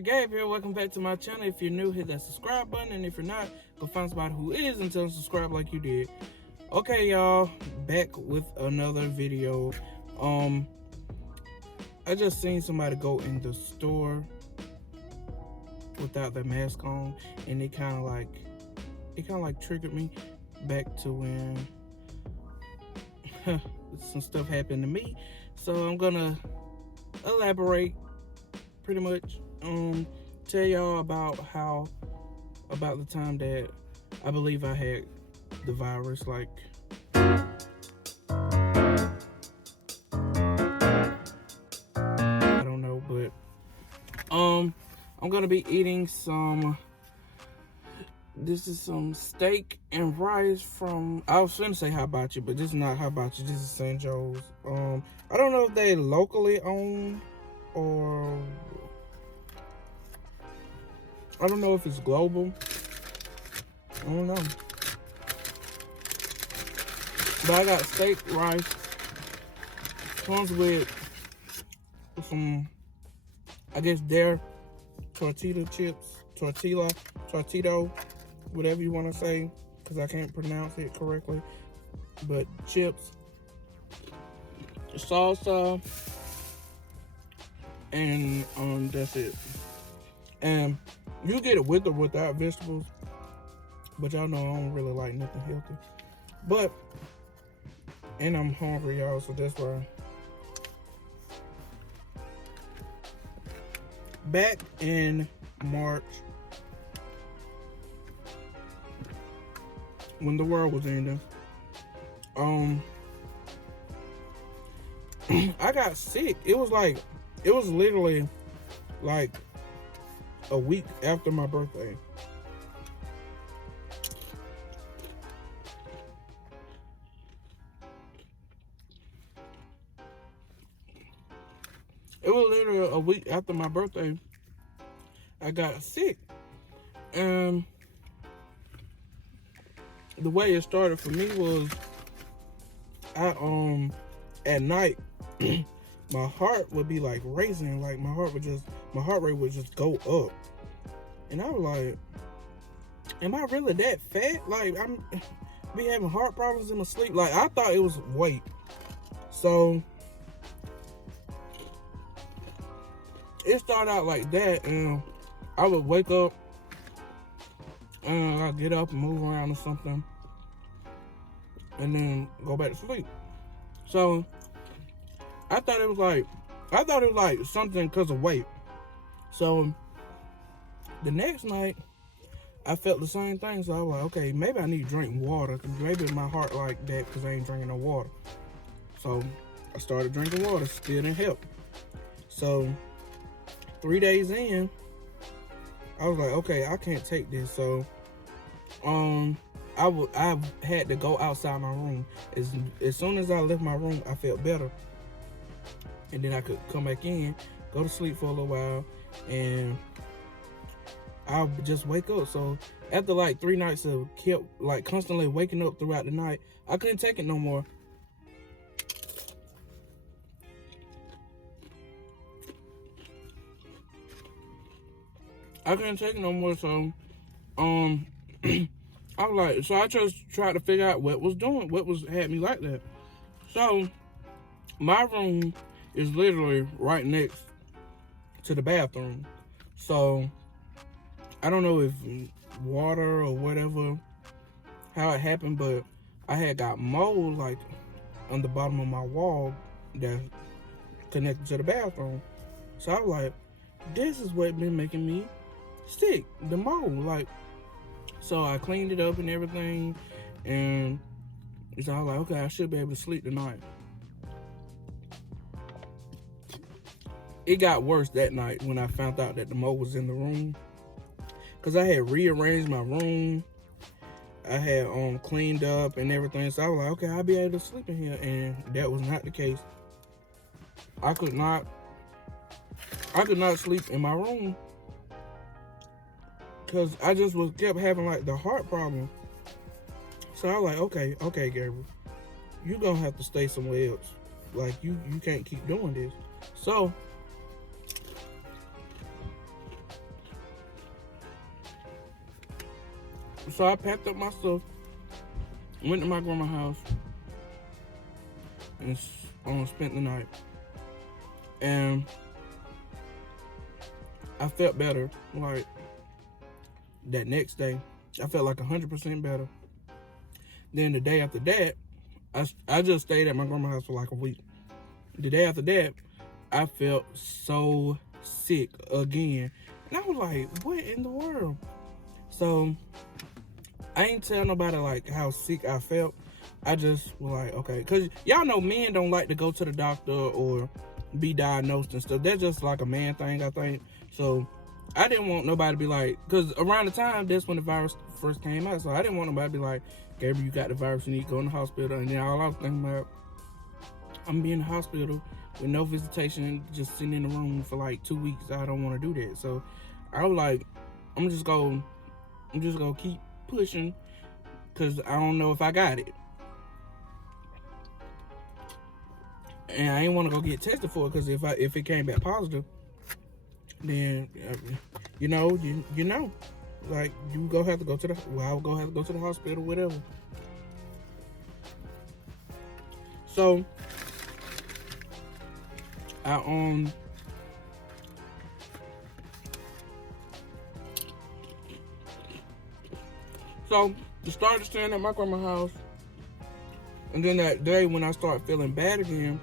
Gabe here, welcome back to my channel. If you're new, hit that subscribe button, and if you're not, go find somebody who is and tell them to subscribe like you did. Okay, y'all, back with another video. I just seen somebody go in the store without their mask on, and it kind of like triggered me back to when some stuff happened to me. So I'm gonna elaborate pretty much. Tell y'all about the time that I believe I had the virus. Like, I don't know, but I'm gonna be eating this is some steak and rice from, I was finna say hibachi, but this is not hibachi, this is St. Joe's. I don't know if they locally own or I don't know if it's global. I don't know. But I got steak, rice, comes with some, I guess, their tortilla chips, tortito, whatever you want to say, because I can't pronounce it correctly. But chips, salsa, and that's it. And you get it with or without vegetables, but y'all know I don't really like nothing healthy. And I'm hungry, y'all, so that's why. Back in March, when the world was ending, I got sick. It was literally like a week after my birthday. It was literally a week after my birthday. I got sick. And the way it started for me was at night my heart would be like racing, like my heart rate would just go up. And I was like, am I really that fat? Like, I'm be having heart problems in my sleep. Like, I thought it was weight. So it started out like that, and I would wake up and I'd get up and move around or something and then go back to sleep. So I thought it was like something because of weight. So the next night I felt the same thing. So I was like, okay, maybe I need to drink water, because maybe my heart like that because I ain't drinking no water. So I started drinking water, still didn't help. So 3 days in, I was like, okay, I can't take this. So I had to go outside my room. As soon as I left my room, I felt better. And then I could come back in, go to sleep for a little while, and I'll just wake up. So after like 3 nights of kept like constantly waking up throughout the night, I couldn't take it no more. So I was like, so I just tried to figure out what had me like that. So my room is literally right next to the bathroom. So I don't know if water or whatever, how it happened, but I had got mold like on the bottom of my wall that connected to the bathroom. So I was like, this is what been making me sick, the mold. Like, so I cleaned it up and everything, and so I was like, okay, I should be able to sleep tonight. It got worse that night when I found out that the mold was in the room, because I had rearranged my room. I had cleaned up and everything. So I was like, okay, I'll be able to sleep in here, and that was not the case. I could not sleep in my room because I just kept having like the heart problem. So I was like, okay, Gabriel, you gonna have to stay somewhere else. Like, you can't keep doing this. So So I packed up my stuff, went to my grandma's house, and spent the night. And I felt better. Like that next day, I felt like 100% better. Then the day after that, I just stayed at my grandma's house for like a week. The day after that, I felt so sick again. And I was like, what in the world? So I ain't tell nobody like how sick I felt. I just was like, okay. Because y'all know men don't like to go to the doctor or be diagnosed and stuff. That's just like a man thing, I think. So I didn't want nobody to be like, because around the time, that's when the virus first came out. So I didn't want nobody to be like, Gabriel, you got the virus, you need to go in the hospital. And then all I was thinking about, I'm being in the hospital with no visitation, just sitting in the room for like 2 weeks. I don't want to do that. So I was like, I'm just gonna keep pushing, because I don't know if I got it. And I didn't want to go get tested for it, because if it came back positive, then you know, like you go have to go to the, well, I would go have to go to the hospital, whatever. So so I started staying at my grandma's house, and then that day when I started feeling bad again,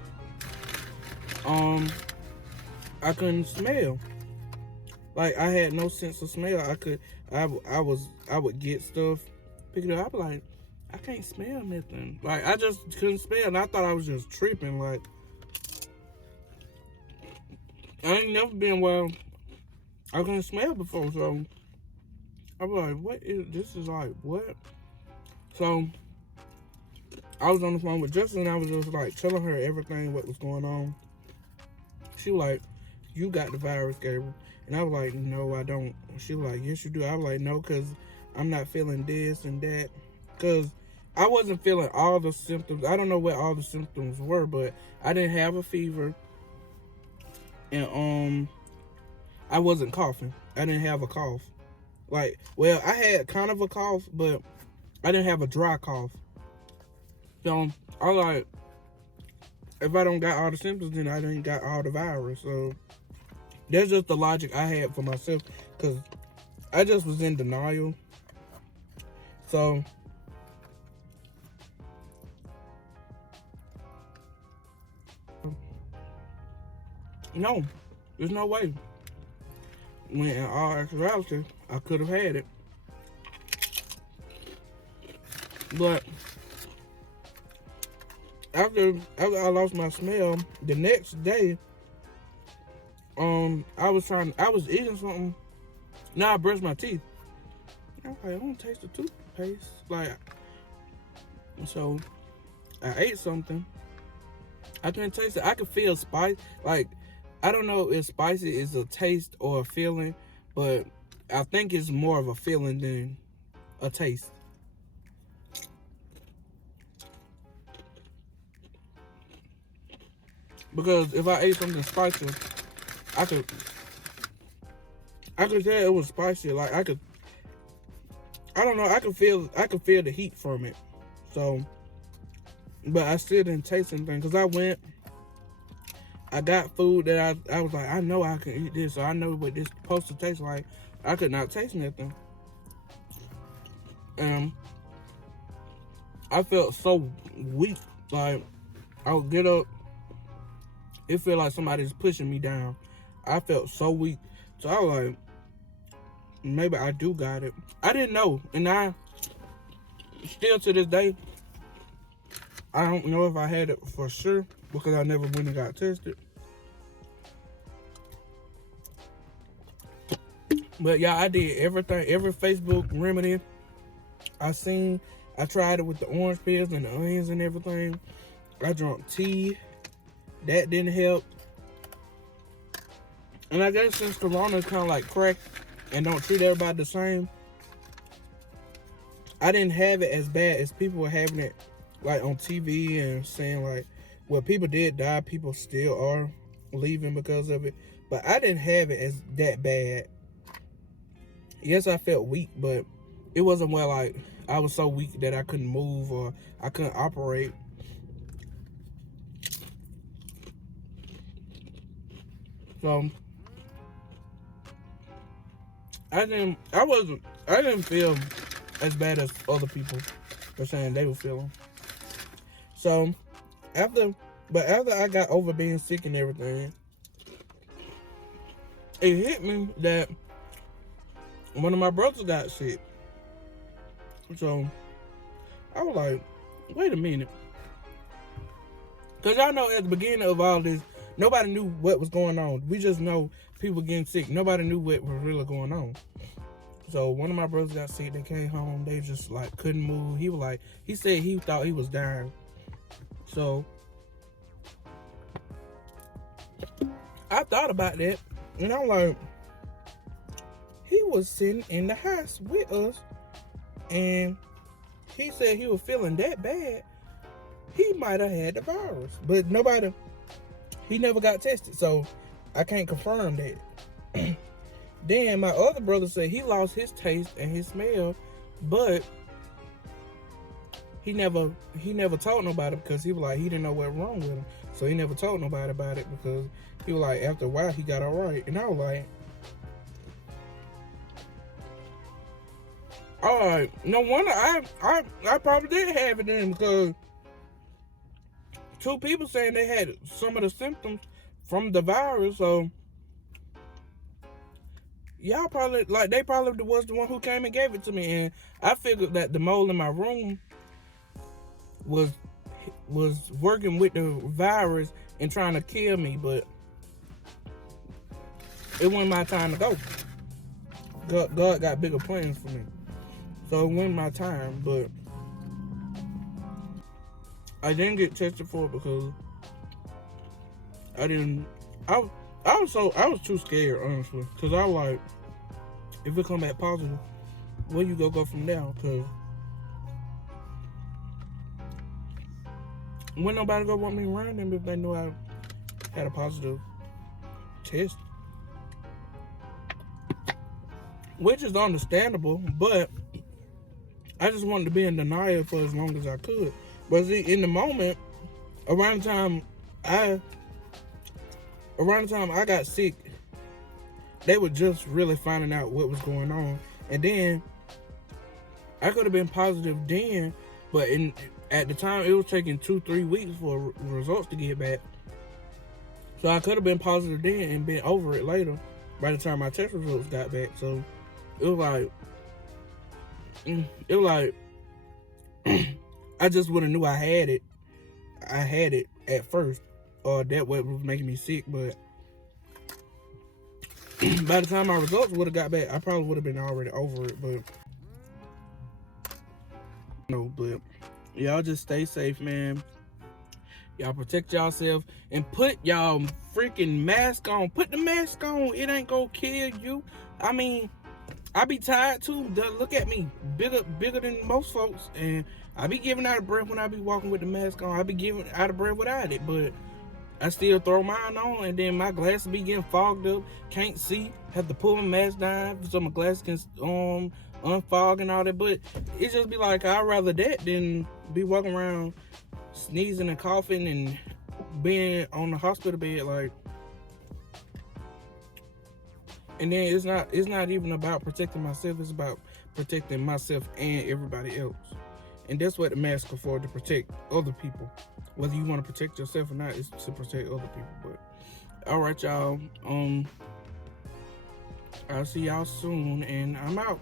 I couldn't smell. Like I had no sense of smell. I would get stuff, pick it up. I'd be like, I can't smell nothing. Like I just couldn't smell, and I thought I was just tripping. Like I ain't never been where I couldn't smell before, so I was like, what is this? Is like what? So I was on the phone with Justin, and I was just like telling her everything what was going on. She was like, you got the virus, Gabriel. And I was like, no, I don't. She was like, yes, you do. I was like, no, because I'm not feeling this and that. Because I wasn't feeling all the symptoms. I don't know what all the symptoms were, but I didn't have a fever. And I wasn't coughing. I didn't have a cough. Like, well, I had kind of a cough, but I didn't have a dry cough. So I was like, if I don't got all the symptoms, then I didn't got all the virus. So that's just the logic I had for myself, because I just was in denial. So no, there's no way. When in all actuality, I could have had it. But after I lost my smell, the next day, I was eating something. Now I brushed my teeth. I was like, I don't taste the toothpaste. Like, so I ate something. I couldn't taste it. I could feel spice. Like, I don't know if spicy is a taste or a feeling, but I think it's more of a feeling than a taste. Because if I ate something spicy, I could tell it was spicy. Like I don't know, I could feel the heat from it. So, but I still didn't taste anything, because I got food that I was like, I know I can eat this, so I know what this is supposed to taste like. I could not taste nothing. I felt so weak. Like I would get up, it felt like somebody's pushing me down. I felt so weak. So I was like, maybe I do got it. I didn't know. And I still to this day, I don't know if I had it for sure, because I never went and got tested. But yeah, I did everything, every Facebook remedy I seen. I tried it with the orange peels and the onions and everything. I drank tea. That didn't help. And I guess since Corona is kind of like crack and don't treat everybody the same, I didn't have it as bad as people were having it like on TV and saying like, well, people did die, people still are leaving because of it. But I didn't have it as that bad. Yes, I felt weak, but it wasn't where like I was so weak that I couldn't move or I couldn't operate. So I didn't feel as bad as other people were saying they were feeling. So after after I got over being sick and everything, it hit me that one of my brothers got sick. So I was like, wait a minute. Because y'all know at the beginning of all this, nobody knew what was going on. We just know people getting sick. Nobody knew what was really going on. So one of my brothers got sick. They came home. They just like couldn't move. He was like, he said he thought he was dying. So I thought about that. And I'm like, he was sitting in the house with us. And he said he was feeling that bad. He might have had the virus. But he never got tested. So I can't confirm that. Then my other brother said he lost his taste and his smell, but he never told nobody because he was like he didn't know what was wrong with him. So he never told nobody about it because he was like after a while he got all right. And I was like, all right, no wonder I probably did have it then because two people saying they had some of the symptoms from the virus. So y'all probably they probably was the one who came and gave it to me, and I figured that the mold in my room was working with the virus and trying to kill me, but it wasn't my time to go. God got bigger plans for me, so it wasn't my time. But I didn't get tested for it because I didn't. I was too scared, honestly, because I was like, if it come back positive, where you go from there? Because when nobody go want me around them if they knew I had a positive test, which is understandable, but I just wanted to be in denial for as long as I could. But see, in the moment, around the time I got sick, they were just really finding out what was going on. And then I could have been positive then, but at the time it was taking 2-3 weeks for results to get back. So I could have been positive then and been over it later by the time my test results got back. So it was like I just would have knew I had it. I had it at first, or that what was making me sick, but by the time my results would have got back, I probably would have been already over it. But but y'all just stay safe, man. Y'all protect yourself and put y'all freaking mask on. Put the mask on. It ain't gonna kill you. I mean, I be tired too. Look at me, bigger than most folks, and I be giving out of breath when I be walking with the mask on. I be giving out of breath without it, but I still throw mine on, and then my glasses be getting fogged up. Can't see. Have to pull my mask down so my glasses can unfog and all that. But it just be like I'd rather that than be walking around sneezing and coughing and being on the hospital bed like. And then it's not even about protecting myself. It's about protecting myself and everybody else. And that's what the mask is for, to protect other people. Whether you want to protect yourself or not, it's to protect other people. But all right, y'all. I'll see y'all soon, and I'm out.